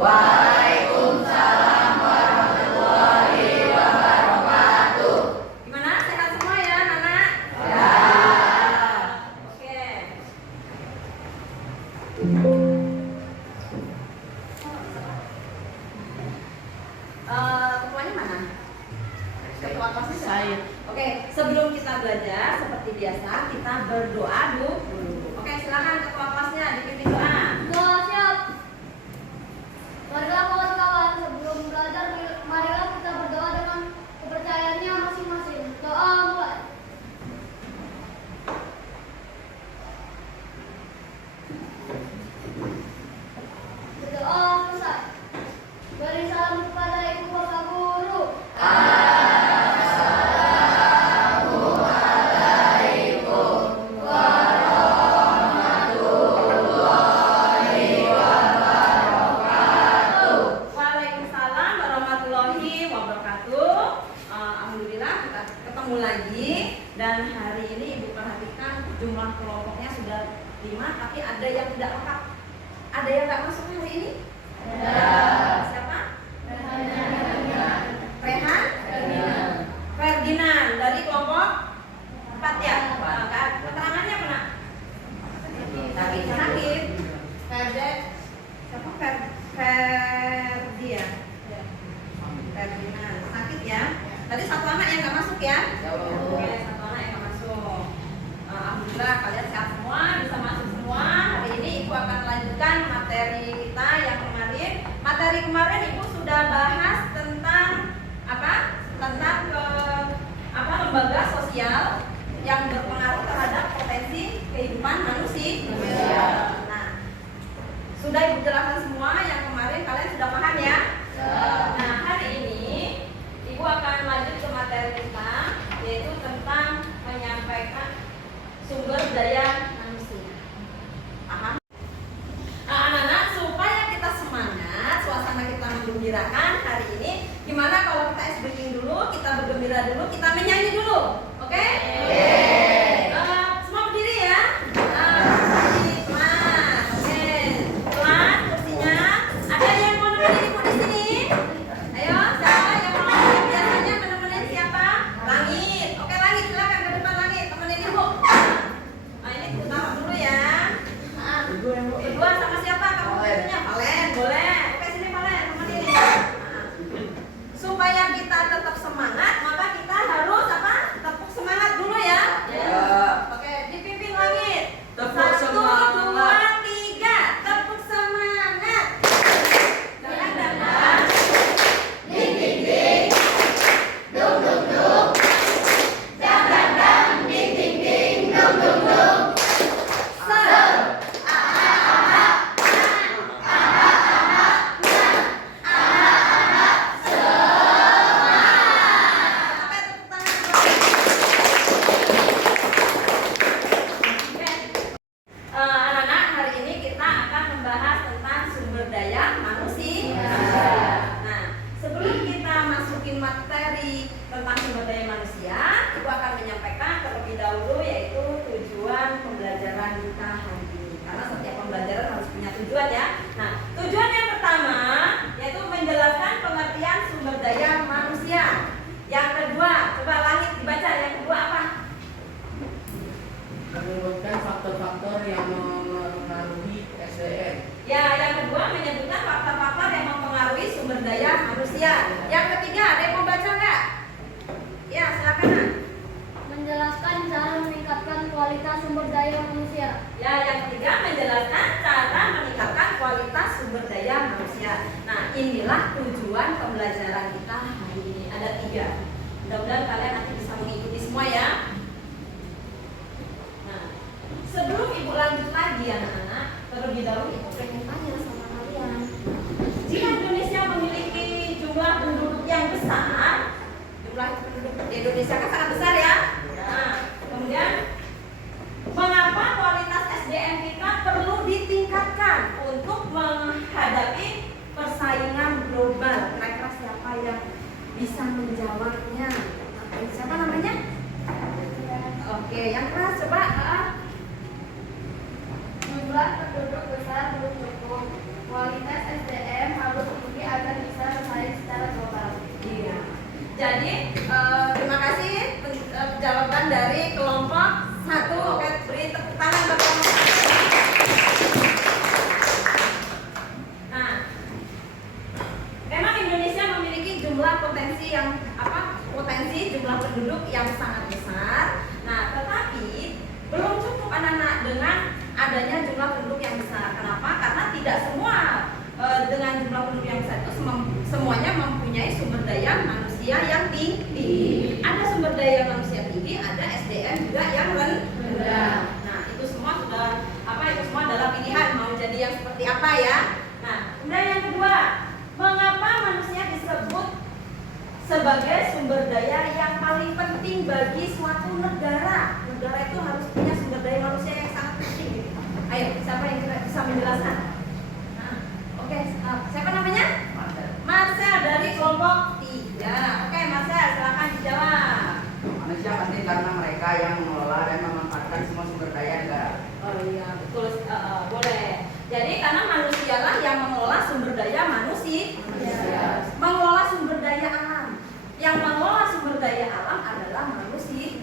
Waalaikumsalam warahmatullahi wabarakatuh. Gimana? Sehat semua ya, anak? Ya. Oke. Ketuanya mana? Ketua kelasnya saya. Oke, sebelum kita belajar seperti biasa kita berdoa dulu. Oke, silakan ketua kelasnya dipimpin doa. Doa siap. Marilah kawan-kawan, sebelum belajar, marilah kita berdoa dengan kepercayaannya masing-masing. Doa mulai. Berdoa selesai. Beri salam kepada ibu bapak guru. Waalaikumsalam warahmatullahi wabarakatuh. Alhamdulillah kita ketemu lagi dan hari ini Ibu perhatikan jumlah kelompoknya sudah 5 tapi ada yang tidak lengkap. Ada yang nggak masuk hari ini? Ada. Siapa? Rehan? Ferdinand dari kelompok 4 ya? Keterangannya mana? Sakit. Siapa? Ferdi ya? Ferdinand. Sakit ya? Tadi satu anak yang nggak masuk ya? Oke, satu anak yang nggak masuk. Alhamdulillah kalian sehat semua, bisa masuk semua. Hari ini Ibu akan melanjutkan materi kita yang kemarin. Materi kemarin Ibu sudah bahas tentang apa? Tentang lembaga sosial yang berpengaruh terhadap potensi kehidupan manusia. Nah, sudah Ibu jelaskan semua yang kemarin, kalian sudah paham ya? Nah, hari ini Ibu akan lanjut ke materi kita, yaitu tentang menyampaikan sumber daya manusia. Paham? Nah, anak-anak, supaya kita semangat, suasana kita menggembirakan hari ini, gimana kalau kita SBing dulu, kita bergembira dulu, kita menyanyi dulu, oke? Semua berdiri ya. Berdiri pelan, oke. Pelan kursinya. Ada yang mau nemenin Ibu di sini? Ayo, siapa yang mau biasanya menemenin siapa? Langit. Oke, Langit, silakan ke depan Langit, temenin Ibu. Nah, ini kita taruh dulu ya. Berdua sama siapa? Kamu biasanya Valen, boleh. Oke, sini Valen, temenin. Supaya kita tetap semangat, maka kita harus apa? Tepuk semangat dulu ya. Oke, dipimpin Langit. Tepuk 1, 2, semangat. 3. Tepuk semangat. Dandan. Ding ding ding. Dung dung dung. Dang dang dang. Ding ding ding. Dung dung dung. Anak-anak, hari ini kita akan membahas tentang sumber daya manusia. Nah, sebelum kita masukin materi tentang sumber daya manusia, Ibu akan menyampaikan terlebih dahulu yaitu tujuan pembelajaran kita hari ini. Karena setiap pembelajaran harus punya tujuan ya. Nah, tujuan yang pertama yaitu menjelaskan pengertian sumber daya manusia. Yang kedua, coba Langit dibaca. Yang kedua apa? Menyebutkan faktor-faktor yang mempengaruhi SDM. Ya, yang kedua menyebutkan faktor-faktor yang mempengaruhi sumber daya manusia. Yang ketiga, ada yang mau baca nggak? Ya, silakan Nak. Menjelaskan cara meningkatkan kualitas sumber daya manusia. Ya, yang ketiga menjelaskan cara meningkatkan kualitas sumber daya manusia. Nah, inilah tujuan pembelajaran kita hari ini. Ada 3. Mudah-mudahan kalian nanti bisa mengikuti semua ya. Nah, sebelum Ibu lanjut lagi anak-anak, terlebih dahulu Ibu pengen tanya sama kalian. Jika Indonesia memiliki jumlah penduduk yang besar, jumlah penduduk di Indonesia kan sangat besar ya. Nah, kemudian mengapa kualitas SDM kita perlu ditingkatkan untuk menghadapi persaingan global? Kira-kira siapa yang bisa menjawabnya? Siapa namanya? Oke, yang keras coba. Jumlah penduduk besar belum cukup. Kualitas SDM harus Jadi terima kasih jawaban dari kelompok 1. Oke, beri tepuk tangan bagi kelompok 1. Nah, memang Indonesia memiliki jumlah potensi yang potensi jumlah penduduk yang sangat besar. Nah, tetapi belum cukup anak-anak dengan adanya jumlah penduduk yang besar. Kenapa? Karena tidak semua dengan jumlah penduduk yang besar itu semuanya mempunyai sumber daya manusia yang tinggi. Ada sumber daya manusia tinggi, ada SDM juga yang rendah. Nah, itu semua sudah itu semua adalah pilihan mau jadi yang seperti apa ya. Nah, kemudian yang kedua, mengapa manusia disebut sebagai sumber daya yang paling penting bagi suatu negara? Negara itu harus punya sumber daya manusia yang sangat penting. Ayo, siapa yang bisa menjelaskan? Oke, siapa namanya? Marcel dari kelompok 3. Oke, Marcel, silakan dijawab. Manusia penting karena mereka yang mengelola dan memanfaatkan semua sumber daya negara. Oh iya, betul. Boleh. Jadi karena manusialah yang mengelola sumber daya manusia. Mengelola sumber daya alam. Yang mengelola sumber daya alam adalah manusia.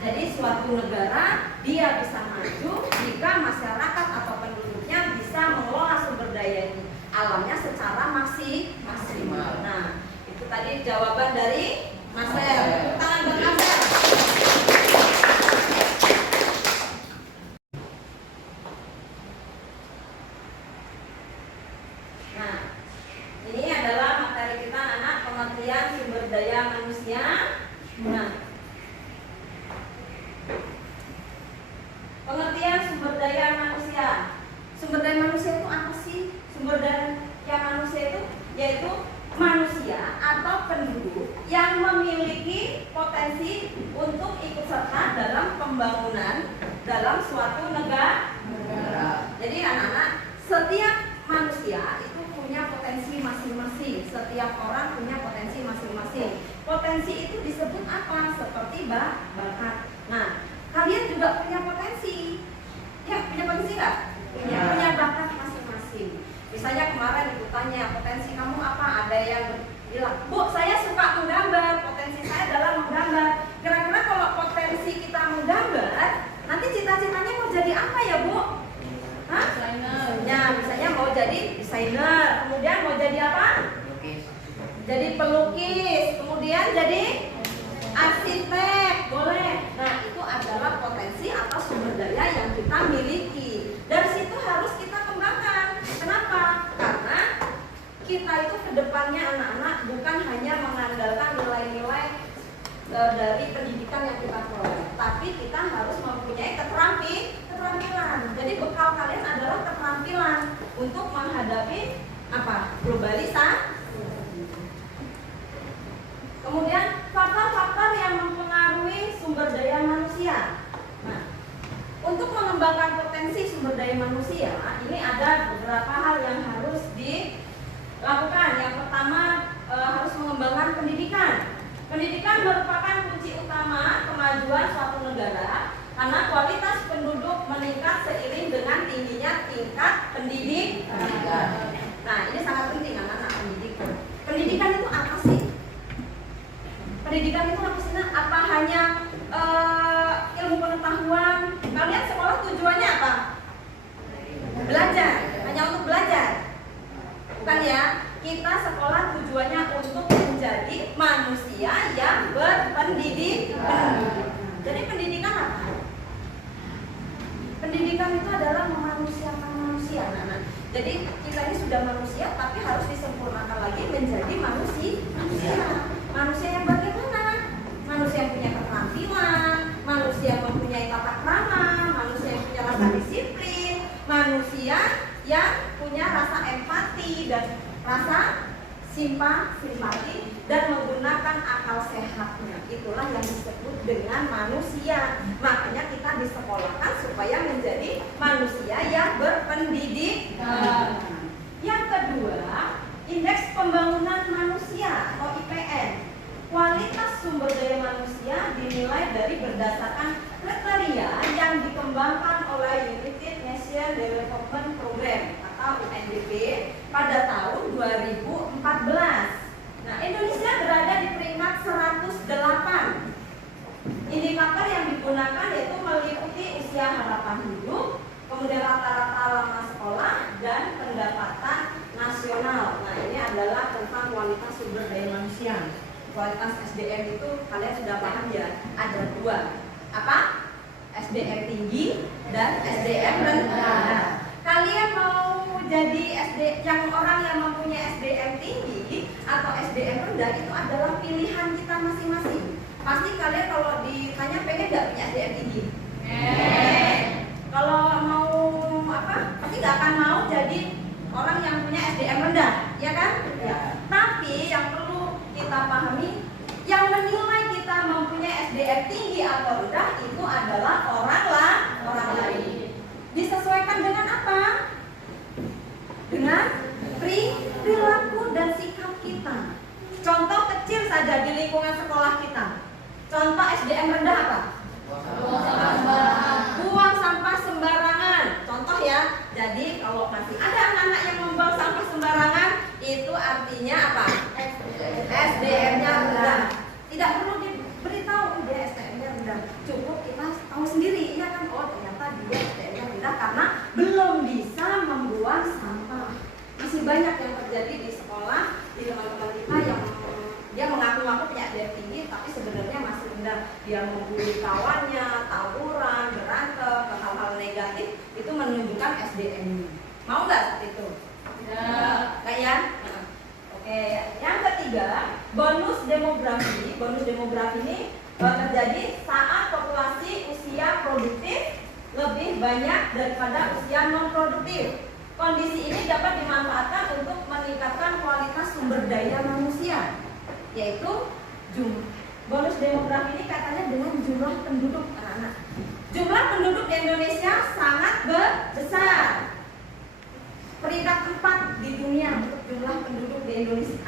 Jadi suatu negara dia bisa maju jika masyarakat atau penduduknya bisa mengelola sumber daya alamnya secara maksimal. Nah, itu tadi jawaban dari Marcel. Tangan buat Marcel. Nah, ini adalah materi kita anak pengertian sumber daya manusia. Nah, pengertian sumber daya manusia. Sumber daya manusia itu apa sih? Sumber daya manusia itu yaitu manusia atau penduduk yang memiliki potensi untuk ikut serta dalam pembangunan dalam suatu negara. Jadi anak-anak, setiap manusia itu punya potensi masing-masing. Setiap orang punya potensi masing-masing. Potensi itu disebut apa? Seperti bakat. Nah, kalian juga punya potensi. Ya, punya potensi nggak? Punya bakat masing-masing. Misalnya kemarin ibu tanya, potensi kamu apa? Ada yang bilang, Bu, saya suka menggambar. Potensi saya adalah menggambar. Kira-kira kalau potensi kita menggambar, nanti cita-citanya mau jadi apa ya, Bu? Hah? Desainer. Ya, misalnya mau jadi desainer. Kemudian mau jadi apa? Pelukis. Jadi pelukis. Kemudian jadi arsitek. Boleh. Nah, itu adalah potensi atau sumber daya yang kita miliki. Dari situ harus kita kembangkan. Kenapa? Karena kita itu kedepannya anak-anak bukan hanya mengandalkan nilai-nilai dari pendidikan yang kita peroleh, tapi kita harus mempunyai keterampilan. Jadi bekal kalian adalah keterampilan untuk menghadapi globalisasi. Kemudian faktor-faktor yang mempengaruhi sumber daya manusia. Nah, untuk mengembangkan potensi sumber daya manusia, ini ada beberapa hal yang harus dilakukan. Yang pertama, harus mengembangkan pendidikan. Pendidikan merupakan kunci utama kemajuan suatu negara karena kualitas penduduk meningkat seiring dengan tingginya tingkat pendidikan. Nah, ini sangat penting anak-anak pendidikan. Pendidikan itu apa sih? Pendidikan itu apa sih? Apa hanya ilmu pengetahuan? Kalian sekolah tujuannya apa? Belajar, hanya untuk belajar. Bukan ya? Kita sekolah tujuannya untuk menjadi manusia yang berpendidikan. Jadi pendidikan apa? Pendidikan itu adalah memanusiakan manusia, anak-anak. Jadi kita ini sudah manusia, tapi harus disempurnakan lagi menjadi manusia. Manusia yang bagaimana? Manusia yang punya keterampilan, manusia yang mempunyai tata krama, manusia yang punya rasa disiplin, manusia yang punya rasa empati dan rasa simpati dan menggunakan akal sehatnya. Itulah yang disebut dengan manusia. Makanya kita disekolahkan supaya menjadi manusia yang berpendidikan. Yang kedua, indeks pembangunan manusia atau IPM. Kualitas sumber daya manusia dinilai dari berdasarkan kriteria yang dikembangkan oleh United Nations Development Program atau UNDP pada tahun 2014. Nah, Indonesia berada di dan pendapatan nasional. Nah, ini adalah tentang kualitas sumber daya manusia. Kualitas SDM itu kalian sudah paham ya, ada dua. Apa? SDM tinggi dan SDM rendah. Kalian mau jadi yang orang yang mempunyai SDM tinggi atau SDM rendah itu adalah pilihan kita masing-masing. Pasti kalian kalau ditanya pengen nggak punya SDM tinggi? Kalau mau apa? Pasti nggak akan mau jadi orang yang punya SDM rendah, ya kan? Ya. Tapi yang perlu kita pahami, yang menilai kita mempunyai SDM tinggi atau rendah itu adalah orang lain. Disesuaikan dengan apa? Dengan perilaku dan sikap kita. Contoh kecil saja di lingkungan sekolah kita. Contoh SDM rendah apa? Buang sampah sembarangan. Contoh ya. Jadi kalau masih ada anak-anak yang membuang sampah sembarangan, itu artinya apa? SDM-nya rendah. Tidak perlu diberitahu dia SDM-nya rendah. Cukup kita tahu sendiri, ya kan? Oh ternyata dia SDM-nya rendah karena belum bisa membuang sampah. Masih banyak yang terjadi di sekolah, di teman-teman kita yang dia mengaku-ngaku punya SDM tinggi, tapi sebenarnya masih rendah. Dia membuli kawannya, tawuran, berantem, hal-hal negatif, itu menunjukkan SDM-nya. Mau nggak seperti itu? Nggak ya? Oke, yang ketiga, bonus demografi. Bonus demografi ini terjadi saat populasi usia produktif lebih banyak daripada usia non produktif. Kondisi ini dapat dimanfaatkan untuk meningkatkan kualitas sumber daya manusia, yaitu bonus demografi ini katanya dengan jumlah penduduk anak-anak. Jumlah penduduk di Indonesia sangat besar. Peringkat 4 di dunia untuk jumlah penduduk di Indonesia.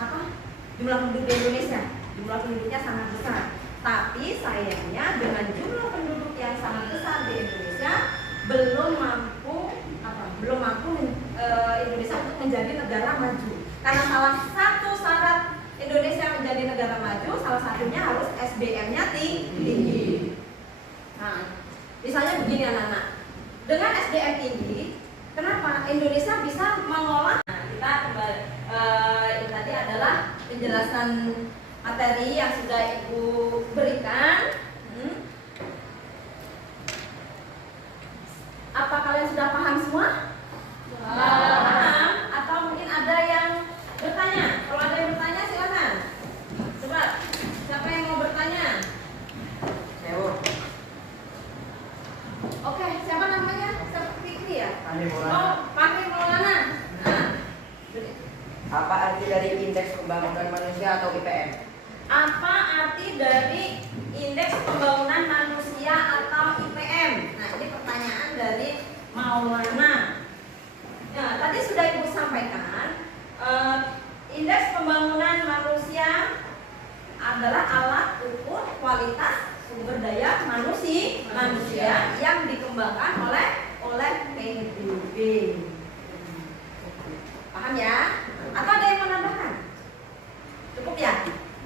Jumlah penduduk di Indonesia. Jumlah penduduknya sangat besar. Tapi sayangnya dengan jumlah penduduk yang sangat besar di Indonesia belum mampu Indonesia untuk menjadi negara maju. Karena salah satu syarat Indonesia menjadi negara maju, salah satunya harus SDM-nya tinggi. Nah, misalnya begini anak-anak, dengan SDM tinggi, kenapa Indonesia bisa mengolah? Nah, kita kembali, ini tadi adalah penjelasan materi yang sudah Ibu berikan. Apa kalian sudah paham semua? Paham? Atau mungkin ada yang bertanya? Kalau ada yang bertanya silakan. Coba, siapa yang mau bertanya? Oke, siapa namanya? Fikri ya? Oh, Fikri Maulana. Nah, apa arti dari indeks pembangunan manusia atau IPM? apa arti dari indeks pembangunan manusia atau IPM? Nah, ini pertanyaan dari Maulana. Nah, tadi sudah Ibu sampaikan, indeks pembangunan manusia adalah alat ukur kualitas sumber daya manusia yang dikembangkan oleh PBB. Paham ya? Atau ada yang menambahkan? Cukup ya?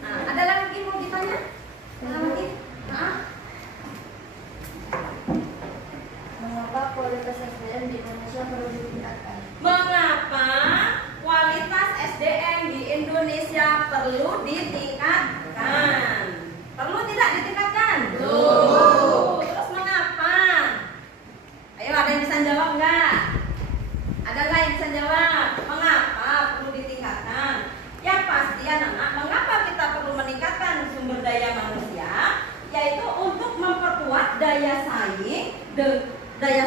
Nah, ada lagi mau ditanya? Ada lagi? Mengapa kualitas SDM di Indonesia perlu ditingkatkan? Mengapa kualitas SDM di Indonesia perlu ditingkatkan? Perlu tidak ditingkatkan? Terus mengapa? Ayo, ada yang bisa jawab enggak? Ada enggak yang bisa jawab? Mengapa perlu ditingkatkan? Yang pasti anak-anak, mengapa kita perlu meningkatkan sumber daya manusia? Yaitu untuk memperkuat daya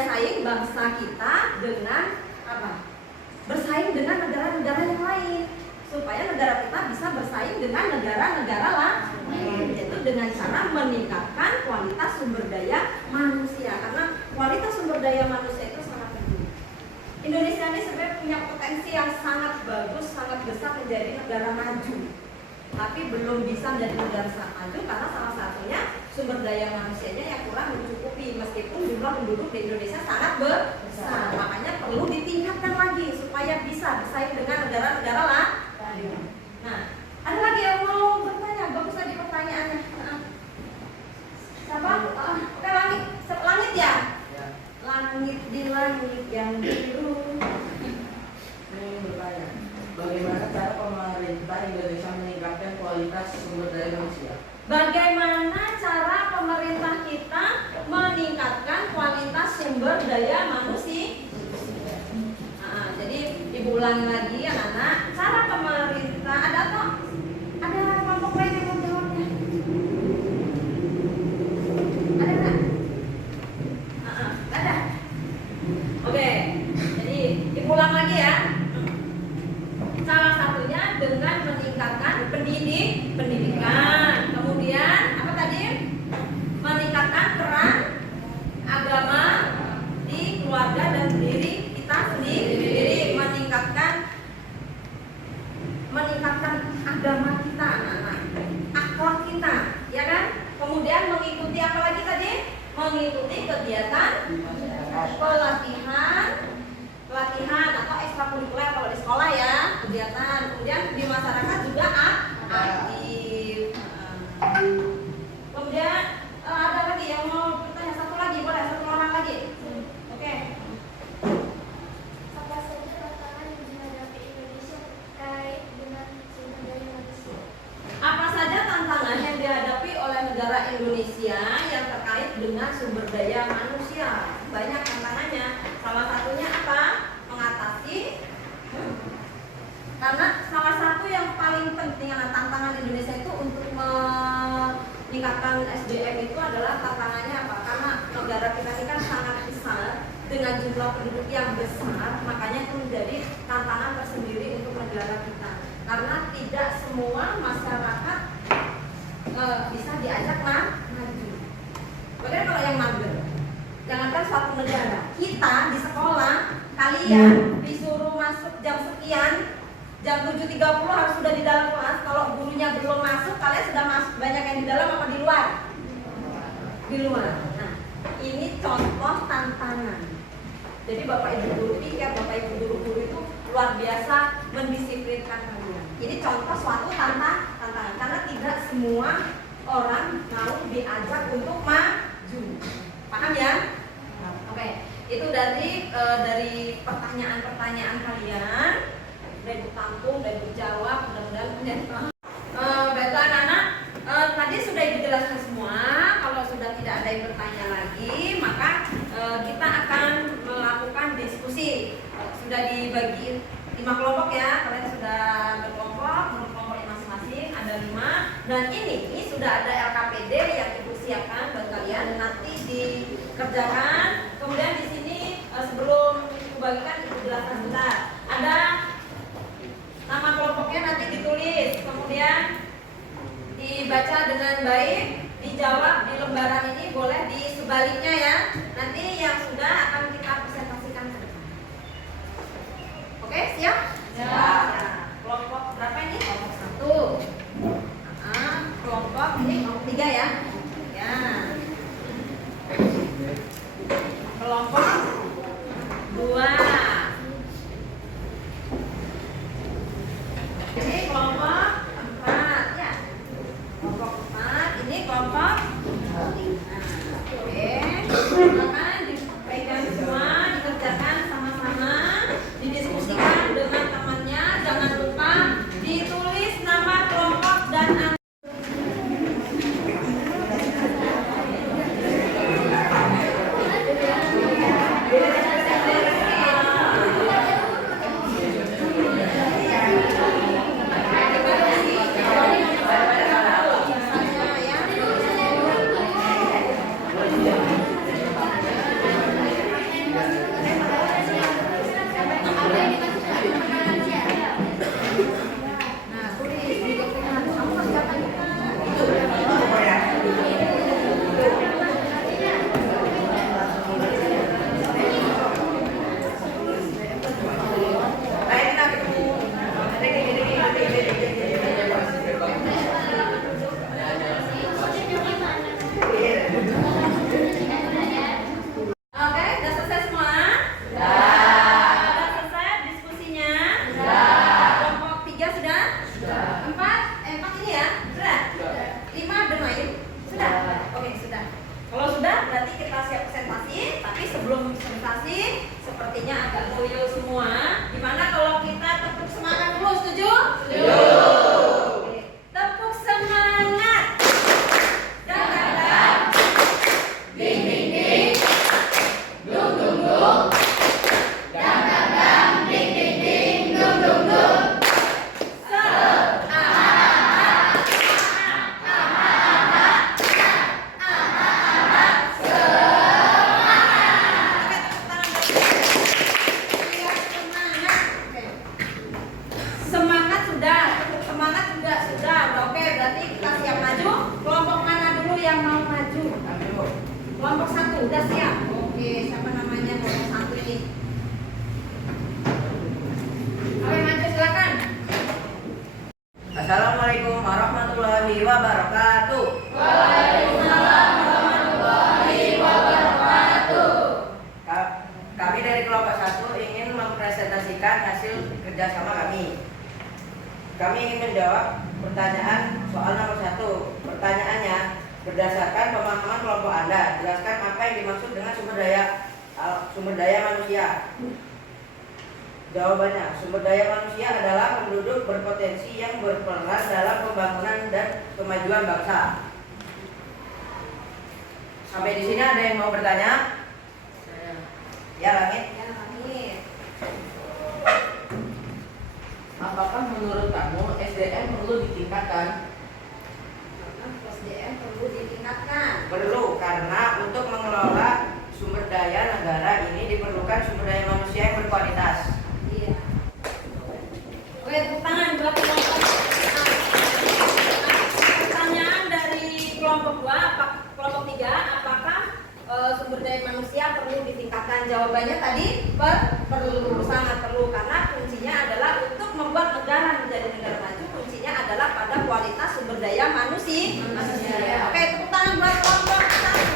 saing bangsa kita dengan apa? Bersaing dengan negara-negara yang lain, supaya negara kita bisa bersaing dengan negara-negara lain, yaitu dengan cara meningkatkan kualitas sumber daya manusia. Karena kualitas sumber daya manusia itu sangat penting. Indonesia ini sebenarnya punya potensi yang sangat bagus, sangat besar menjadi negara maju, tapi belum bisa menjadi negara maju karena salah satunya sumber daya manusianya yang kurang mencukupi, meskipun jumlah penduduk di Indonesia sangat besar. Makanya perlu ditingkatkan lagi supaya bisa bersaing dengan negara-negara lain. Nah, ada lagi yang mau bertanya? Bagus tadi pertanyaannya. Siapa? Oke, langit ya? Langit di langit yang biru. Bagaimana cara pemerintah Indonesia meningkatkan kualitas sumber daya manusia? Bagaimana cara pemerintah kita meningkatkan kualitas sumber daya manusia? Nah, jadi ibu ulangi lagi anak-anak, cara pemerintah ada kelompok lain yang mau jawabnya? Ada nggak? Ada. Oke, jadi ibu ulang lagi ya. Salah satunya dengan meningkatkan pendidikan. Kemudian apa tadi? Meningkatkan peran agama di keluarga dan diri kita sendiri. Meningkatkan agama kita, anak-anak, akhlak kita, ya kan? Kemudian mengikuti apa lagi tadi? Mengikuti kegiatan pelatihan atau ekstrakurikuler kalau di sekolah ya, kegiatan. Kemudian di masyarakat juga aktif. Kemudian ada lagi yang mau bertanya, satu lagi boleh, satu orang lagi. Oke. Apa saja tantangan yang dihadapi Indonesia terkait dengan sumber daya manusia? Apa saja tantangan yang dihadapi oleh negara Indonesia yang terkait dengan sumber daya manusia? Banyak tantangannya. Salah satunya apa? Mengatasi. Karena salah satu yang paling penting tantangan Indonesia itu untuk meningkatkan SDM itu adalah tantangannya apa? Karena negara kita ini kan sangat besar dengan jumlah penduduk yang besar, makanya itu menjadi tantangan tersendiri untuk negara kita. Karena tidak semua masyarakat bisa diajak maju. Bagaimana kalau yang mager? Jangankan suatu negara, kita di sekolah, kalian disuruh masuk jam sekian, jam 7.30 harus sudah di dalam kelas. Kalau gurunya belum masuk, kalian sudah masuk. Banyak yang di dalam apa di luar? Di luar. Nah, ini contoh tantangan. Jadi Bapak Ibu guru pikir Bapak Ibu guru itu luar biasa mendisiplinkan kalian. Ini contoh suatu tantangan karena tidak semua orang mau diajak untuk maju. Paham ya? Oke, itu dari pertanyaan-pertanyaan kalian. Udah Ibu tampung, udah Ibu jawab, mudah-mudahan kalian paham. Baiklah anak-anak, tadi sudah Ibu jelaskan semua. Kalau sudah tidak ada yang bertanya lagi, maka kita akan melakukan diskusi. Sudah dibagi 5 kelompok ya, kalian sudah berkelompok, menurut kelompoknya masing-masing ada 5. Dan ini sudah ada LKPD yang Ibu siapkan buat kalian nanti dikerjakan. Kemudian di sini sebelum Ibu bagikan, Ibu jelaskan sebentar. Ada nama kelompoknya nanti ditulis, kemudian dibaca dengan baik, dijawab di lembaran ini, boleh di sebaliknya ya. Nanti yang sudah akan kita presentasikan ke depan. Oke, siap? Siap. Kelompok berapa ini? Kelompok 1. Kelompok ini kelompok 3 ya. Ya. Kelompok 2. Ini kelompok 4 ya. Kelompok 4, ini kelompok 5. Oke. Silakan dipegang semua, dikerjakan sama-sama, didiskusikan dengan temannya. Jangan lupa ditulis nama kelompok dan sepertinya agak loyo semua. Gimana kalau kita tetap semangat dulu? dulu, setuju? Setuju. Oke. Tepuk semangat. Jakarta, ding ding ding, dung dung dung. Jakarta, ding ding ding, dung dung dung. Semangat sudah, semangat juga sudah. Udah oke, berarti kita siap maju. Kelompok mana dulu yang mau maju? Kelompok 1 udah siap. Oke, siapa namanya kelompok 1 ini? Oke, maju silakan. Assalamualaikum warahmatullahi wabarakatuh. Waalaikumsalam warahmatullahi wabarakatuh. Kami dari kelompok 1 ingin mempresentasikan hasil kerjasama kami. Kami ingin menjawab pertanyaan soal nomor 1. Pertanyaannya, berdasarkan pemahaman kelompok Anda, jelaskan apa yang dimaksud dengan sumber daya manusia. Jawabannya, sumber daya manusia adalah penduduk berpotensi yang berperan dalam pembangunan dan kemajuan bangsa. Sampai di sini ada yang mau bertanya? Ya, Langit. Ya, Langit. Apakah menurut kamu SDM perlu ditingkatkan? SDM perlu ditingkatkan. Perlu, karena untuk mengelola sumber daya negara ini diperlukan sumber daya manusia yang berkualitas. Iya. Oke, tepuk tangan buat kelompok. Pertanyaan dari kelompok 2, kelompok 3, apakah sumber daya manusia perlu ditingkatkan? Jawabannya tadi perlu, sangat perlu, karena kuncinya adalah untuk membuat negara menjadi negara maju. Kuncinya adalah pada kualitas sumber daya manusia. Oke, tepuk tangan buat kelompok 1.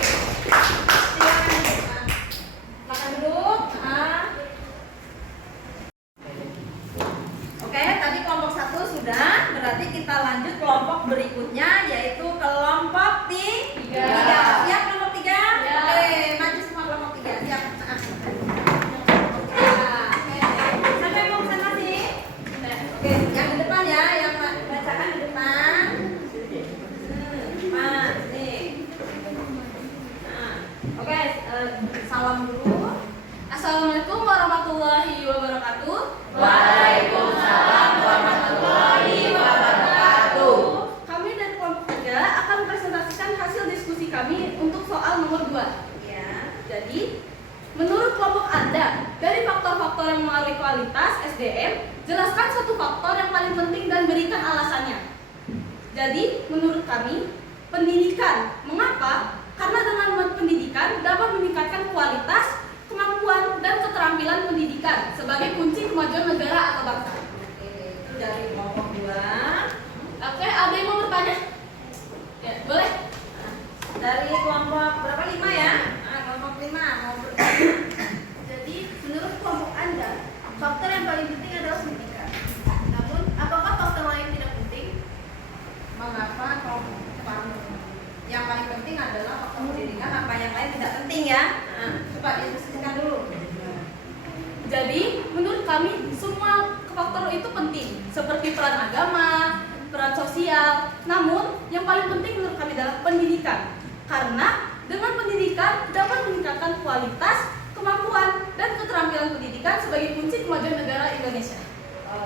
Silakan. Makan dulu. Oke, tadi kelompok 1 sudah, berarti kita lanjut kelompok berikutnya, yaitu kelompok 3. Siap kelompok 3? Oke, maju semua kelompok 3. Siap. Sampai mau kesana sini? Oke, yang di depan ya, yang bacakan di depan. Depan, nih. Nah, oke, salam dulu. Assalamualaikum warahmatullahi wabarakatuh. Waalaikumsalam warahmatullahi wabarakatuh. Kami dari kelompok 3 akan presentasikan hasil diskusi kami untuk soal nomor 2. Ya. Jadi, menurut kelompok Anda, dari faktor-faktor yang mengaruhi kualitas SDM, jelaskan satu faktor yang paling penting dan berikan alasannya. Jadi, menurut kami, pendidikan. Mengapa? Karena dengan pendidikan dapat meningkatkan kualitas, kemampuan, dan keterampilan pendidikan sebagai kunci kemajuan negara atau bangsa. Oke, itu dari kelompok 2. Oke, ada yang mau bertanya? Ya, boleh. Dari kelompok berapa? 5 ya? Kelompok 5 mau bertanya. Jadi, menurut kelompok Anda, faktor yang paling penting adalah pendidikan. Namun, apakah faktor lain tidak penting? Mengapa kelompok yang paling penting adalah faktor pendidikan, apa yang lain tidak penting ya? Coba diskusikan dulu. Jadi, menurut kami, semua faktor itu penting, seperti peran agama, peran sosial. Namun, yang paling penting menurut kami adalah pendidikan. Karena dengan pendidikan dapat meningkatkan kualitas, kemampuan, dan keterampilan pendidikan sebagai kunci kemajuan negara Indonesia.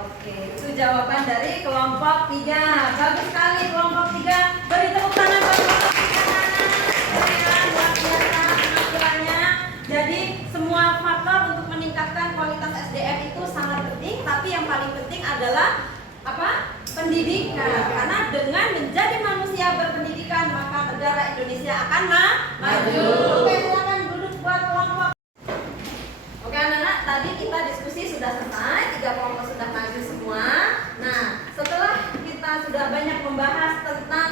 Oke, itu jawaban dari kelompok 3. Bagus sekali kelompok 3. Beri tepuk tangan buat kelompok 3. Keren, luar biasa penampilannya. Jadi semua faktor untuk meningkatkan kualitas SDM itu sangat penting, tapi yang paling penting adalah apa? Pendidikan. Karena dengan menjadi manusia berpendidikan, maka negara Indonesia akan maju. Oke, silakan duduk buat kelompok. Oke anak-anak, tadi kita diskusi sudah selesai, 3 kelompok sudah maju semua. Nah, setelah kita sudah banyak membahas tentang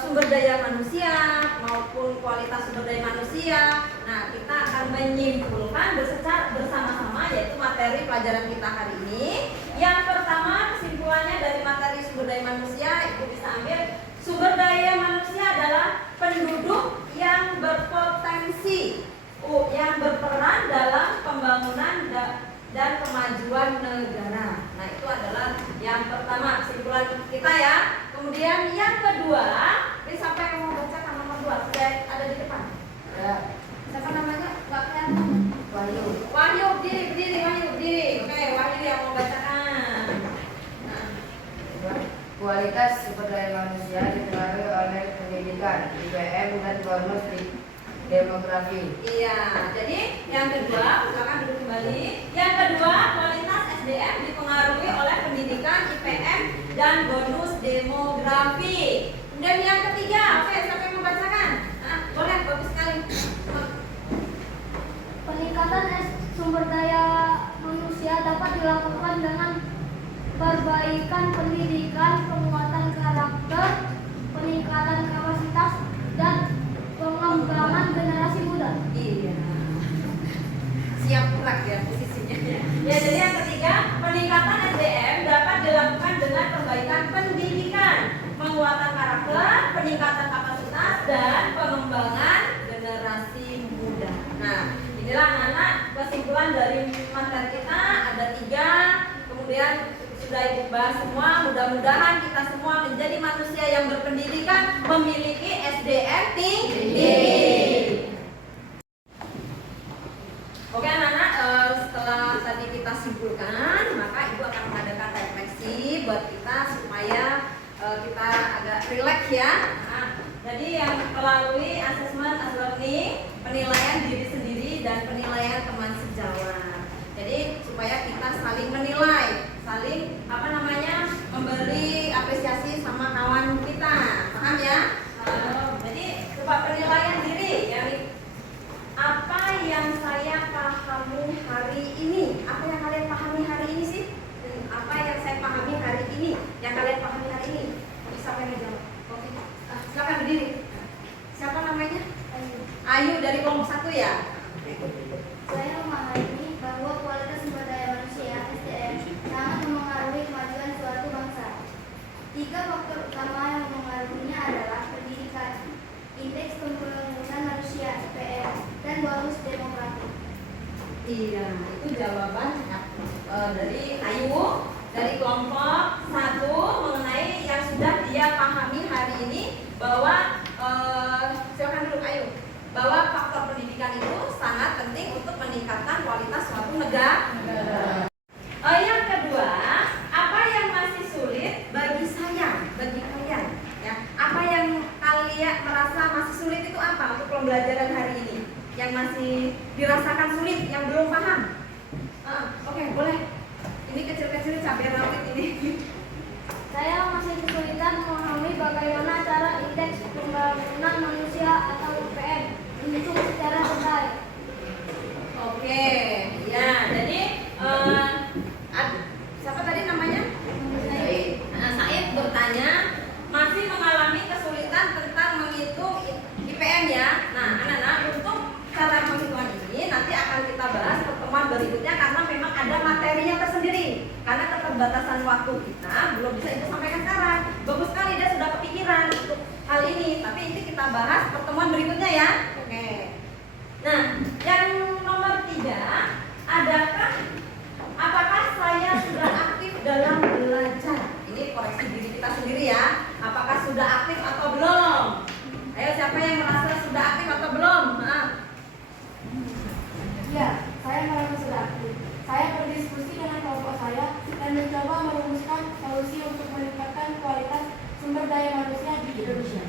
sumber daya manusia maupun kualitas sumber daya manusia, nah kita akan menyimpulkan bersama-sama yaitu materi pelajaran kita hari ini. Yang pertama, kesimpulannya dari materi sumber daya manusia, Ibu bisa ambil sumber daya manusia adalah penduduk yang berpotensi yang berperan dalam pembangunan dan kemajuan negara. Nah, itu adalah Yang pertama kesimpulan kita ya. Kemudian yang kedua, ini siapa yang mau bacakan nomor 2? Sudah ada di depan. Ya. Siapa namanya? Nggak kelihatan. Wahyu. Wahyu, berdiri, Wahyu, berdiri. Oke, Wahyu yang mau bacakan. Nah, Kualitas sumber daya manusia dipengaruhi oleh pendidikan, IPM dan bonus demografi. iya, jadi yang kedua, silakan duduk kembali. Yang kedua, kualitas SDM dipengaruhi oleh pendidikan, IPM, dan bonus demografi. Kemudian yang ketiga, oke, siapa yang membacakan? Nah, boleh, bagus sekali. Peningkatan sumber daya manusia dapat dilakukan dengan perbaikan pendidikan, penguatan karakter, peningkatan kapasitas, dan pengembangan generasi muda. Iya. Siap gerak ya posisinya. Ya, jadi yang ketiga, peningkatan SDM dapat dilakukan dengan perbaikan pendidikan, penguatan karakter, peningkatan kapasitas, dan pengembangan generasi muda. Nah, inilah anak-anak kesimpulan dari materi kita ada 3. Kemudian sudah Ibu bahas semua. Mudah-mudahan kita semua menjadi manusia yang berpendidikan, memiliki SDM tinggi. Oke anak-anak, setelah tadi kita simpulkan, maka Ibu akan mengadakan refleksi buat kita supaya kita agak rileks ya. Nah, jadi yang melalui asesmen learning, penilaian diri sendiri dan penilaian teman sejawat. Jadi supaya kita saling menilai, saling memberi apresiasi sama kawan kita, paham ya? Jadi coba penilaian diri, yani apa yang saya pahami hari ini? Apa yang kalian pahami hari ini sih? Apa yang saya pahami hari ini? Yang kalian pahami hari ini? Siapa yang menjawab? Oke, silakan berdiri. Siapa namanya? Ayu dari kelompok 1 ya. Saya memahami bahwa kualitas sumber daya manusia (SDM) sangat memengaruhi kemajuan suatu bangsa. 3 faktor utama yang memengaruhinya adalah pendidikan, indeks pembangunan manusia (IPM), dan bonus demografi. Iya, itu jawaban dari Ayu dari kelompok 1 mengenai yang sudah dia pahami hari ini bahwa silakan dulu Ayu, bahwa faktor pendidikan itu sangat penting untuk meningkatkan kualitas suatu negara. Yang kedua, apa yang masih sulit bagi saya, bagi kalian? Ya, apa yang kalian merasa masih sulit itu apa untuk pembelajaran hari ini? Yang masih dirasakan sulit, yang belum paham? Oke, boleh. Ini kecil-kecil cabai rawit ini. Saya masih kesulitan memahami bagaimana cara indeks pembangunan manusia atau IPM dihitung secara detail. Oke, ya. Jadi siapa tadi namanya? Said bertanya masih mengalami kesulitan tentang menghitung IPM ya. Nah, anak-anak untuk cara penghitungan ini nanti akan kita bahas pertemuan berikutnya karena memang ada materinya tersendiri. Karena keterbatasan waktu kita belum bisa itu sampaikan sekarang. Bagus sekali dia sudah kepikiran untuk hal ini, tapi ini kita bahas pertemuan berikutnya ya. Oke. Nah, yang nomor 3, apakah saya sudah aktif dalam belajar? Ini koreksi diri kita sendiri ya. Apakah sudah aktif atau belum? Ayo, siapa yang merasa sudah aktif atau belum? Ya, saya merasa sudah aktif. Saya berdiskusi dengan kelompok saya dan mencoba merumuskan solusi untuk meningkatkan kualitas sumber daya manusia di Indonesia.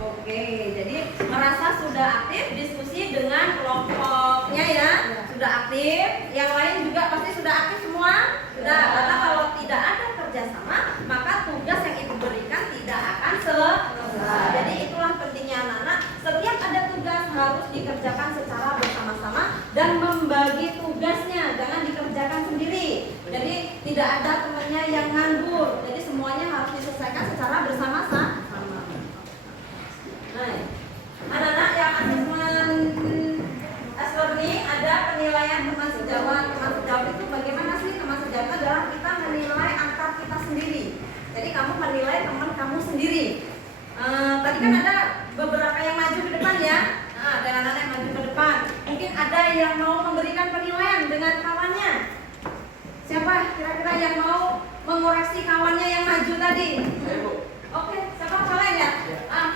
Oke, jadi merasa sudah aktif diskusi dengan kelompoknya ya, sudah aktif. Yang lain juga pasti sudah aktif semua. Sudah, karena kalau tidak ada kerjasama, maka tugas yang ibu berikan tidak akan selesai. Jadi itulah pentingnya anak-anak. Setiap ada tugas harus dikerjakan secara bersama-sama dan membagi tugasnya, jangan dikerjakan sendiri. Jadi tidak ada temannya yang nganggur. Jadi semuanya harus diselesaikan secara bersama-sama. Nah, anak-anak yang asesmen learning ada penilaian teman sejawat. mengoreksi kawannya yang maju tadi? Saya, Bu. Oke, siapa Valen ya?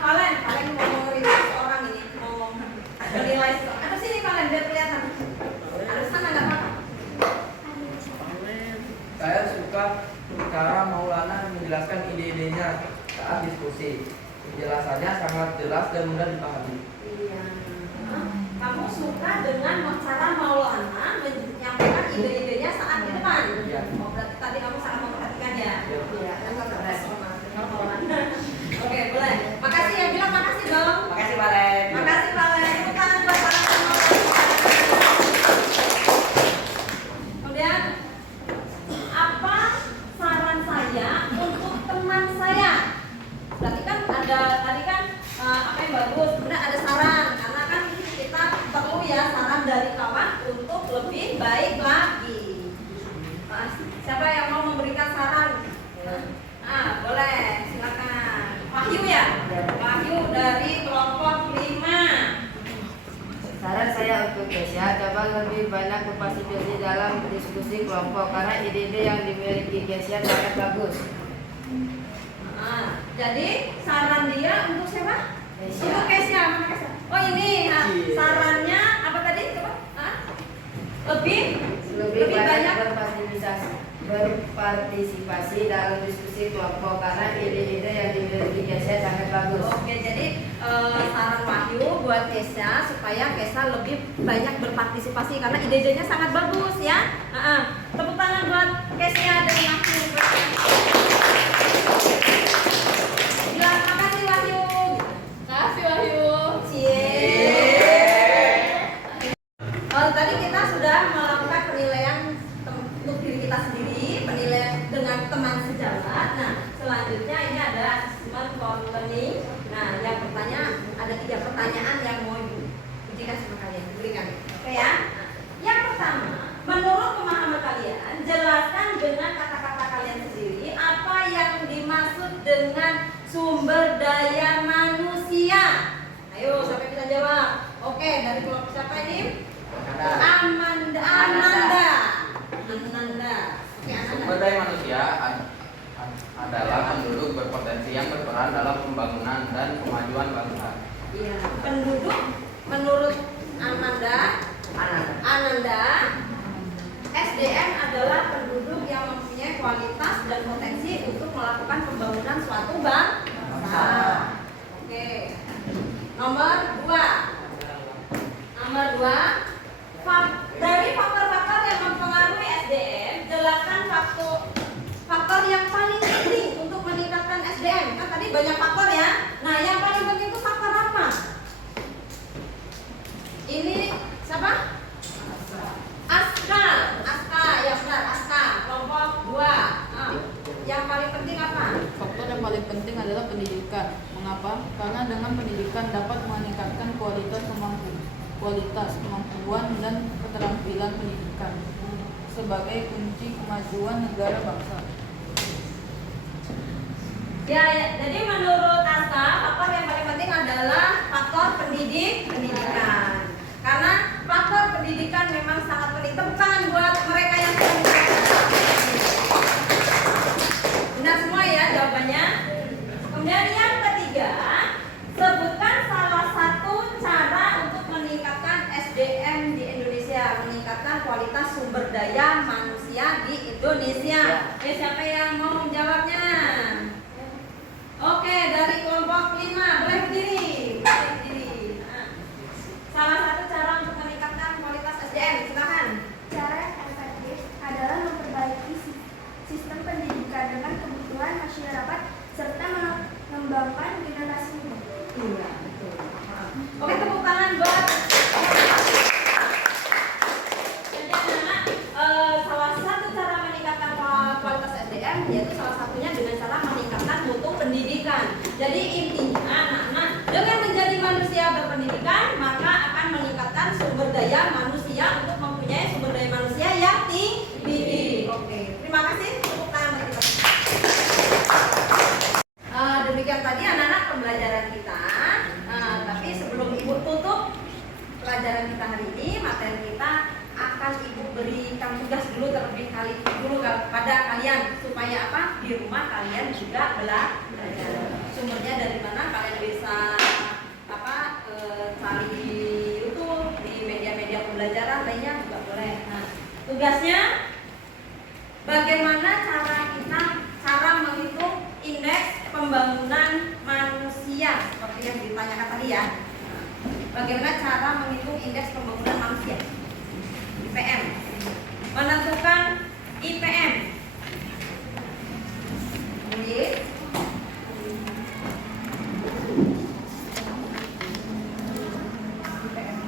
Valen mau ngerilai seorang ini, mau menilai seorang. Atau sini Valen biar kelihatan. Ada sana nggak apa-apa. Saya suka cara Maulana menjelaskan ide-idenya saat diskusi. Penjelasannya sangat jelas dan mudah dipahami. Iya. Kamu suka dengan cara Maulana menyampaikan ide-idenya saat di depan? Iya. Oh, berarti tadi kamu sangat memperhatikan ya? Iya. Iya. Dengar Maulana. Oke, boleh. Makasih ya, bilang makasih dong. Makasih, Valen. Makasih Valen. Tepuk tangan buat Valen. Kemudian apa saran saya untuk teman saya? Berarti kan ada tadi kan apa yang bagus, kemudian ada saran karena kan kita perlu ya saran dari kawan untuk lebih baik lagi. Siapa yang mau memberikan saran? Boleh, silakan. Wahyu ya? Wahyu dari kelompok 5. Saran saya untuk Kesya, coba lebih banyak berpartisipasi dalam diskusi kelompok karena ide-ide yang dimiliki Kesya sangat bagus. Jadi saran dia untuk siapa? Kesya. Untuk Kesya. Mana Kesya? Oh ini, sarannya apa tadi? Coba. Lebih banyak berpartisipasi dalam diskusi kelompok karena ide-ide yang dimiliki Kesya sangat bagus. Oke, jadi saran Wahyu buat Kesya supaya Kesya lebih banyak berpartisipasi karena ide-idenya sangat bagus ya. Tepuk tangan buat Kesya dan Wahyu. Bilang makasih Wahyu. Kasih Wahyu. Tadi kita sudah melakukan penilaian untuk diri kita sendiri, penilaian dengan teman sejalan. Nah, selanjutnya ini ada assessment for learning. Nah, yang ada 3 pertanyaan yang mau diujikan sama kalian, diberikan. Oke ya. Nah, yang pertama, menurut pemahaman kalian, jelaskan dengan kata-kata kalian sendiri apa yang dimaksud dengan sumber daya manusia. Ayo, siapa bisa jawab? Oke, dari kelompok siapa ini? Ananda. Oke, Ananda. Sumber daya manusia adalah penduduk berpotensi yang berperan dalam pembangunan dan kemajuan bangsa. Iya, penduduk menurut Ananda, SDM adalah penduduk yang mempunyai kualitas dan potensi untuk melakukan pembangunan suatu bangsa. Oke. Nomor 2. Dari faktor-faktor yang mempengaruhi SDM, jelaskan faktor yang paling penting untuk meningkatkan SDM. Kan tadi banyak faktor ya. Nah, yang paling penting itu faktor apa? Ini siapa? Aska, ya benar, Aska. Kelompok 2. Yang paling penting apa? Faktor yang paling penting adalah pendidikan. Mengapa? Karena dengan pendidikan dapat meningkatkan kualitas, kemampuan, dan keterampilan pendidikan sebagai kunci kemajuan negara bangsa. Ya, jadi menurut Aska, faktor yang paling penting adalah faktor pendidikan. Karena faktor pendidikan memang sangat penting. Tepuk tangan buat mereka yang benar semua ya jawabannya. Kemudian yang ketiga, sebutkan salah satu cara untuk meningkatkan SDM di Indonesia, meningkatkan kualitas sumber daya manusia di Indonesia. Siapa yang mau menjawabnya? Oke, dari kelompok 5, boleh berdiri. Salah satu cara untuk meningkatkan kualitas SDM, silakan. Cara yang efektif adalah memperbaiki sistem pendidikan dengan kebutuhan masyarakat serta mengembangkan generasi muda. Iya, betul. Oke, tepuk tangan buat. Jadi anak-anak, salah satu cara meningkatkan kualitas SDM yaitu salah satunya dengan cara meningkatkan mutu pendidikan. Jadi intinya anak-anak dengan menjadi manusia berpendidikan maka akan meningkatkan sumber daya manusia untuk mempunyai sumber daya manusia yang tinggi. Oke, terima kasih. Tepuk tangan bagi kita. Demikian tadi anak-anak pembelajaran kita. Tapi sebelum Ibu tutup pelajaran kita hari ini, materi kita akan Ibu berikan tugas dulu terlebih pada kalian supaya apa? Di rumah kalian juga belajar. Sumbernya dari mana? Kalian bisa cari di YouTube, di media-media pembelajaran lainnya juga boleh. Nah, tugasnya bagaimana cara menghitung indeks pembangunan manusia seperti yang ditanyakan tadi ya. Bagaimana cara menghitung indeks pembangunan manusia? IPM. Menentukan IPM. Tulis.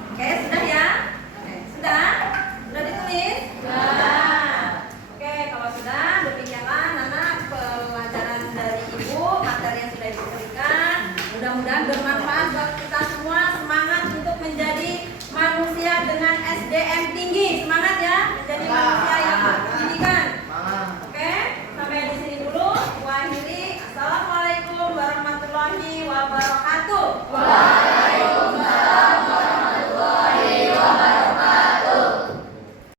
Oke, sudah ya? Oke, sudah? Sudah ditulis? Sudah. Oke, kalau sudah, demikianlah Nana pelajaran dari Ibu, materi yang sudah diberikan. Mudah-mudahan bermanfaat.